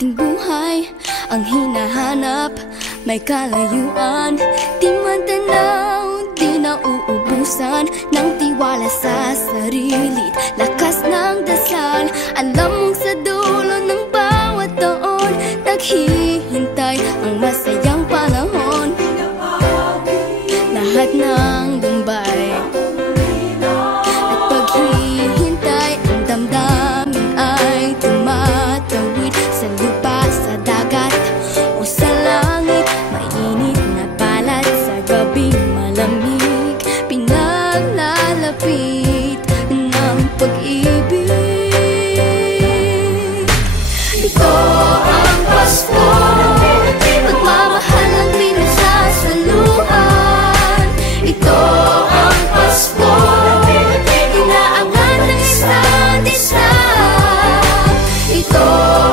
ating buhay ang hinahanap, may kalayuan, di man tanaw, di na uubusan ng tiwala sa sarili't lakas ng dasal. Alam mong sa dulo ng bawat taon naghihintay ang masayang panahon. Lahat ng lumbay at paghihintay, ang damdamin ay tumatawid sa lupa, sa dagat o sa langit. Mainit na palad sa gabing malamig, pinaglalapit ng pag-ibig. Ito ang Pasko, pagmamahal ang pinagsasaluhan. Ito ang Pasko, inaangan ng isa't isa. Ito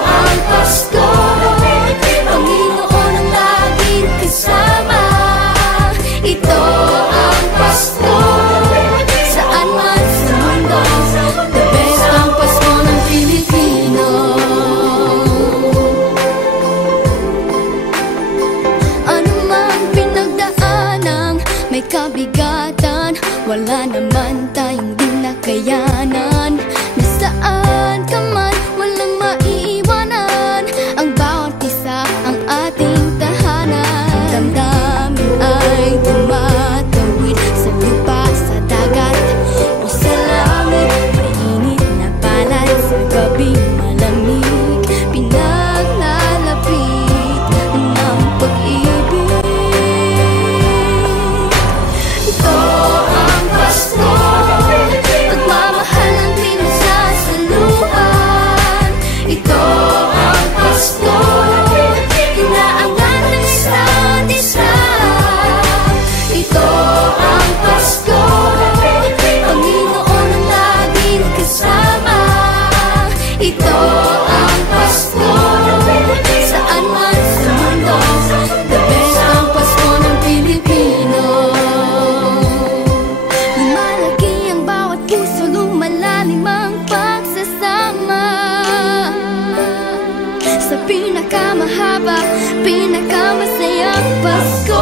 ang Pasko, Panginoon ang laging kasama. Ito ang Pasko, saan man sa mundo, the best ang Pasko ng Pilipino. Ano mang pinagdaanang may kabigatan, wala naman tayong di nakayanan. Nasaan ka man, walang maiiwanan, ang bawat isa ang ating tahanan. Damdamin ay tumatawid sa lupa, sa dagat o sa langit. Mainit na palad sa gabing malamig, pinaglalapit ng pag-ibig. Ito ang Pasko, pagmamahal ang pinagsasaluhan. Ito ang Pasko, inaangan ng isa't isa. Ito ang Pasko, Panginoon ang laging kasama. Ito ang Pasko, saan man sa mundo, the best ang Pasko ng Pilipino. Lumalaki ang bawat puso, lumalalim ang pagsasama sa pinakamahaba, pinakamasayang Pasko.